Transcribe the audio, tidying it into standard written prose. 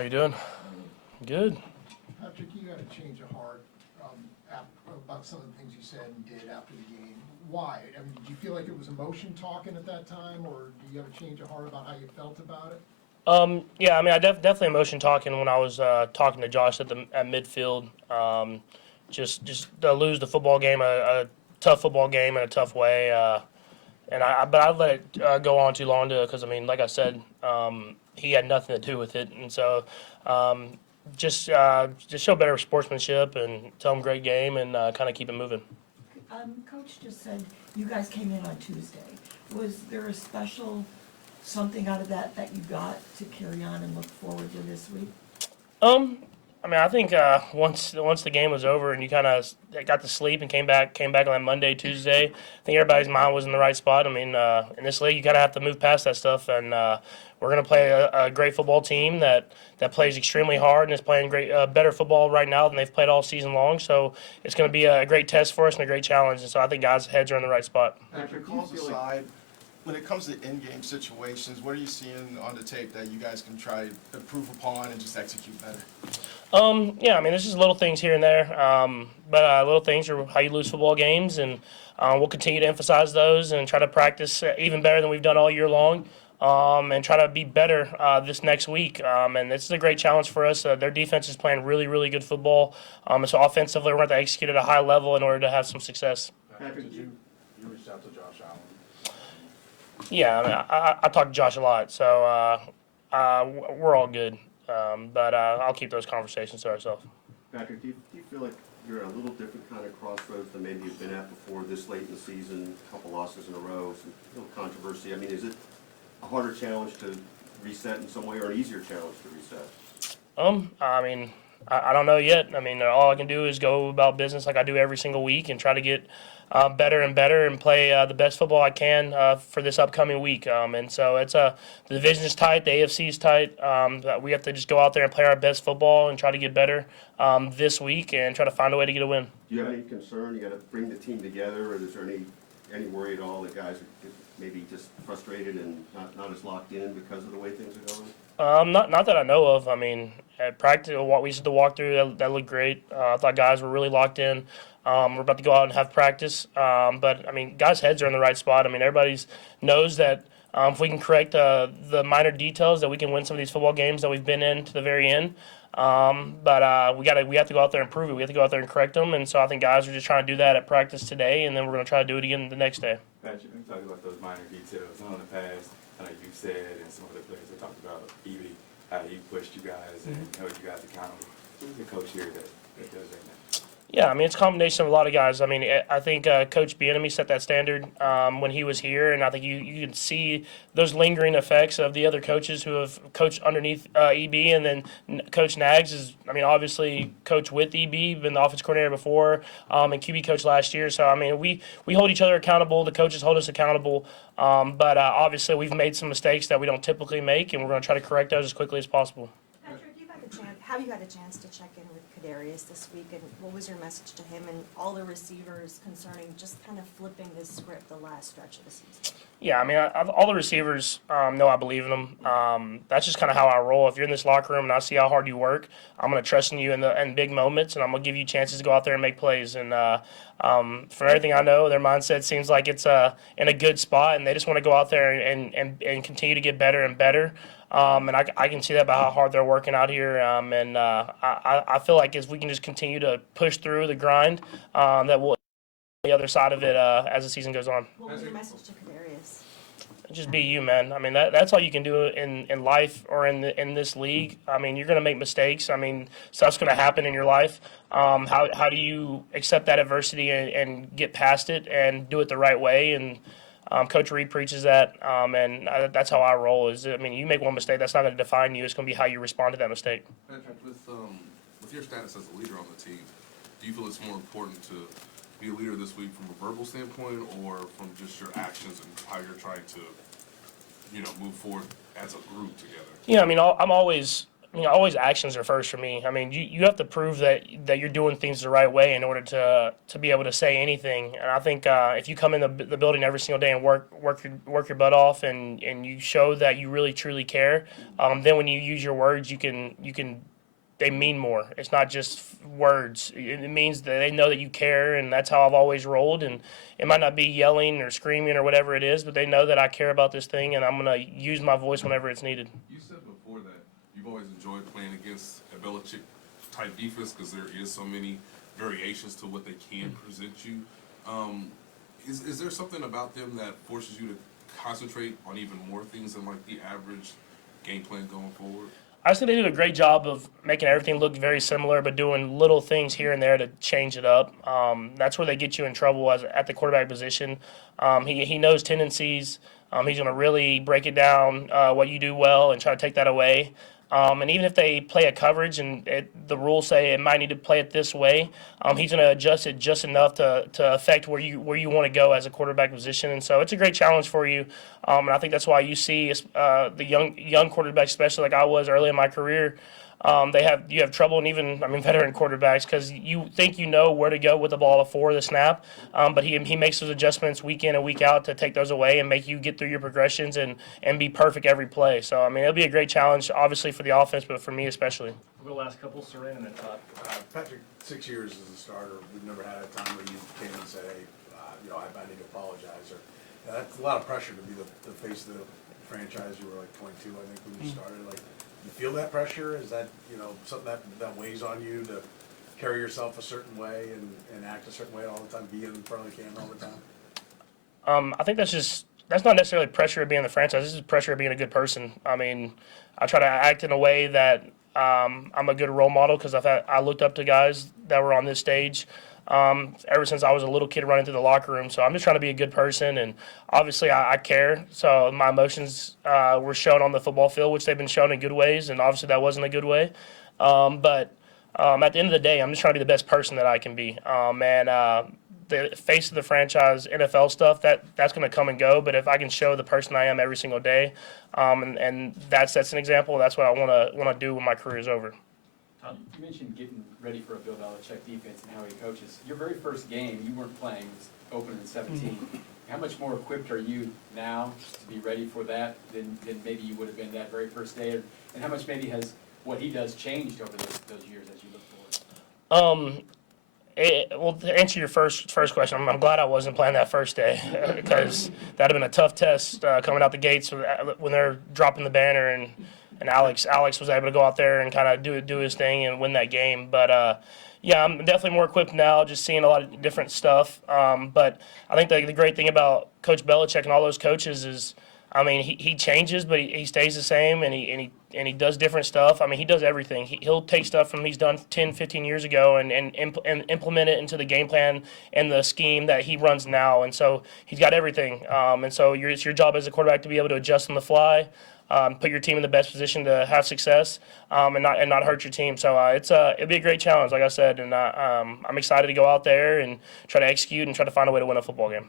How you doing? Good. Patrick, you got a change of heart about some of the things you said and did after the game. Why? I mean, did you feel like it was emotion talking at that time, or do you have a change of heart about how you felt about it? Yeah, I mean, I definitely emotion talking when I was talking to Josh at midfield. Just to lose the football game, a tough football game in a tough way. But I let it go on too long because I mean, like I said, he had nothing to do with it, and so just show better sportsmanship and tell him great game and kind of keep it moving. Coach just said you guys came in on Tuesday. Was there a special something out of that you got to carry on and look forward to this week? I mean, I think once the game was over and you kind of got to sleep and came back on that Monday, Tuesday, I think everybody's mind was in the right spot. I mean, in this league, you kind of have to move past that stuff, and we're going to play a great football team that plays extremely hard and is playing great, better football right now than they've played all season long. So it's going to be a great test for us and a great challenge. And so I think guys' heads are in the right spot. Patrick, calls aside, when it comes to in-game situations, what are you seeing on the tape that you guys can try to improve upon and just execute better? Yeah, I mean, there's just little things here and there, but little things are how you lose football games, and we'll continue to emphasize those and try to practice even better than we've done all year long, and try to be better this next week. And this is a great challenge for us. Their defense is playing really, really good football, and so offensively, we're going to have to execute at a high level in order to have some success. Patrick, you reached out to Josh Allen. Yeah, I mean, I talk to Josh a lot, so we're all good. But I'll keep those conversations to ourselves. Patrick, do you feel like you're at a little different kind of crossroads than maybe you've been at before this late in the season, a couple losses in a row, some little controversy? I mean, is it a harder challenge to reset in some way or an easier challenge to reset? I mean, I don't know yet. I mean, all I can do is go about business like I do every single week and try to get better and better and play the best football I can for this upcoming week. And so the division is tight, the AFC is tight. We have to just go out there and play our best football and try to get better this week and try to find a way to get a win. Do you have any concern? You got to bring the team together, or is there any worry at all that guys are maybe just frustrated and not as locked in because of the way things are going? Not that I know of. I mean, at practice, what we used to walk through, that looked great. I thought guys were really locked in. We're about to go out and have practice. But, I mean, guys' heads are in the right spot. I mean, everybody knows that if we can correct the minor details, that we can win some of these football games that we've been in to the very end. But we have to go out there and prove it. We have to go out there and correct them. And so I think guys are just trying to do that at practice today, and then we're going to try to do it again the next day. Patrick, you talked about those minor details. In the past, like you said, and some other players have talked about Evie, how he pushed you guys and held you guys accountable. Who's the coach here that does that now? Yeah, I mean, it's a combination of a lot of guys. I mean, I think Coach Bieniemy set that standard when he was here, and I think you can see those lingering effects of the other coaches who have coached underneath EB, and then Coach Nags is, I mean, obviously coached with EB, been the offense coordinator before, and QB coach last year. So, I mean, we hold each other accountable. The coaches hold us accountable. But obviously we've made some mistakes that we don't typically make, and we're going to try to correct those as quickly as possible. Patrick, have you had a chance to check in with Kadarius this week, and what was your message to him and all the receivers concerning just kind of flipping this script the last stretch of the season? Yeah, I mean, all the receivers know I believe in them. That's just kind of how I roll. If you're in this locker room and I see how hard you work, I'm going to trust in you in big moments, and I'm going to give you chances to go out there and make plays. And from everything I know, their mindset seems like it's in a good spot, and they just want to go out there and continue to get better and better. And I can see that by how hard they're working out here. And I feel like as we can just continue to push through the grind, that we'll the other side of it as the season goes on. What was your message to Kadarius? Just be you, man. I mean, that's all you can do in life or in this league. I mean, you're going to make mistakes. I mean, stuff's going to happen in your life. How do you accept that adversity and get past it and do it the right way? And Coach Reed preaches that, and that's how I roll. I mean, you make one mistake, that's not going to define you. It's going to be how you respond to that mistake. Patrick, with your status as a leader on the team, do you feel it's more important to be a leader this week from a verbal standpoint, or from just your actions and how you're trying to, move forward as a group together? Yeah, I mean, I'm always always actions are first for me. I mean, you have to prove that you're doing things the right way in order to be able to say anything. And I think if you come in the building every single day and work your butt off, and you show that you really truly care, then when you use your words, you can they mean more. It's not just words. It means that they know that you care, and that's how I've always rolled. And it might not be yelling or screaming or whatever it is, but they know that I care about this thing, and I'm gonna use my voice whenever it's needed. You said before that you've always enjoyed playing against a Belichick type defense because there is so many variations to what they can present you. Is there something about them that forces you to concentrate on even more things than like the average game plan going forward? I just think they do a great job of making everything look very similar, but doing little things here and there to change it up. That's where they get you in trouble at the quarterback position. He knows tendencies. He's going to really break it down what you do well and try to take that away. And even if they play a coverage and the rules say it might need to play it this way, he's going to adjust it just enough to affect where you want to go as a quarterback position. And so it's a great challenge for you. And I think that's why you see the young quarterbacks, especially like I was early in my career, you have trouble, and even veteran quarterbacks, because you think you know where to go with the ball before the snap, but he makes those adjustments week in and week out to take those away and make you get through your progressions and be perfect every play. So it'll be a great challenge, obviously for the offense, but for me especially. Over the last couple, Saran and then Todd. Patrick, 6 years as a starter, we've never had a time where you came and said, hey, I need to apologize. That's a lot of pressure to be the face of the franchise. You were like 22, I think, when you started. Like, you feel that pressure? Is that, something that weighs on you to carry yourself a certain way and act a certain way all the time, be in front of the camera all the time? I think that's not necessarily pressure of being the franchise. This is pressure of being a good person. I try to act in a way that I'm a good role model, because I looked up to guys that were on this stage ever since I was a little kid running through the locker room. So I'm just trying to be a good person, and obviously I care. So my emotions were shown on the football field, which they've been shown in good ways, and obviously that wasn't a good way. But at the end of the day, I'm just trying to be the best person that I can be. The face of the franchise, NFL stuff, that's going to come and go. But if I can show the person I am every single day, and that sets an example, that's what I want to do when my career is over. You mentioned getting ready for a Bill Belichick defense and how he coaches. Your very first game, you weren't playing, was opening in 17. How much more equipped are you now to be ready for that than maybe you would have been that very first day? And how much maybe has what he does changed over those years as you look forward? Well, to answer your first question, I'm glad I wasn't playing that first day, because that'd have been a tough test coming out the gates when they're dropping the banner, and Alex was able to go out there and kind of do his thing and win that game. But yeah, I'm definitely more equipped now, just seeing a lot of different stuff. But I think the great thing about Coach Belichick and all those coaches is, he changes, but he stays the same, and he does different stuff. He does everything. He'll take stuff from he's done 10, 15 years ago and implement it into the game plan and the scheme that he runs now. And so he's got everything. And so it's your job as a quarterback to be able to adjust on the fly, put your team in the best position to have success, and not hurt your team. So it'll be a great challenge, like I said, and I'm excited to go out there and try to execute and try to find a way to win a football game.